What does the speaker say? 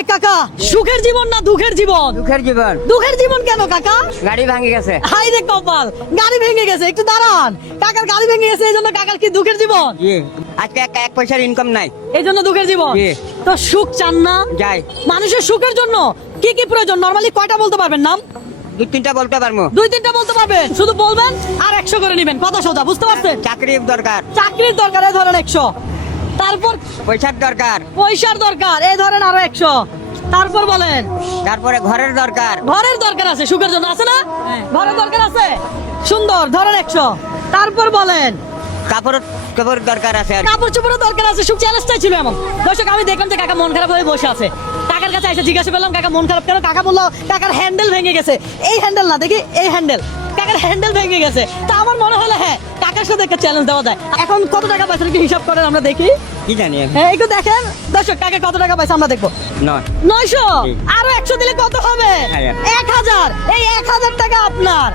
এই কাকা, সুখের জীবন না দুঃখের জীবন? দুঃখের জীবন। দুঃখের জীবন কেন কাকা? গাড়ি ভাঙে গেছে। হাই রে কপাল, গাড়ি ভেঙে গেছে। একটু দাঁড়ান, কাকার গাড়ি ভেঙে গেছে, এই জন্য কাকার কি দুঃখের জীবন? আজকে এক পয়সার ইনকাম নাই। এই জন্য দুঃখের জীবন। জি। তো সুখ চান না? যাই মানুষের সুখের জন্য কি কি প্রয়োজন? নরমালি কয়টা বলতে পারবেন নাম? দুই তিনটা বলতে পারবো। দুই তিনটা বলতে পারবেন, শুধু বলবেন আর 100 করে নেবেন। কথা সোজা, বুঝতে পারছেন? চাকরি দরকার, চাকরির দরকার, এই ধরেন 100। তারপর পয়সার দরকার, পয়সার দরকার, এই ধরেন আরো 100। তারপর বলেন। তারপরে ঘরের দরকার। ঘরের দরকার আছে, সুখের জন্য আছে না? ঘরের দরকার আছে, সুন্দর, ধরেন 100। তারপর বলেন। কাপড় কাপড় দরকার আছে আর কাপড় চোপড়ের দরকার আছে। সুখ চ্যালেঞ্জটাই ছিল এমন। দর্শক, আমি দেখলাম যে কাকা মন খারাপ হয়ে বসে আছে। কাকার কাছে এসে জিজ্ঞাসা করলাম, কাকা মন খারাপ কেন? কাকা বললো কাকার হ্যান্ডেল ভেঙে গেছে। এই হ্যান্ডেল না, দেখি এই হ্যান্ডেল, কাকার হ্যান্ডেল ভেঙে গেছে। তা আমার মনে হলো হ্যাঁ, কাকার সাথে একটা চ্যালেঞ্জ দেওয়া যায়। এখন কত টাকা পাইছেন একটু হিসাব করেন, আমরা দেখি। কি জানি আমি। হ্যাঁ, একটু দেখেন দর্শক, কাকা কত টাকা পাইছে আমরা দেখবো। নয় 900। জি। আরো 100 দিলে কত হবে? 1000। 1000। এই 1000 টাকা আপনার।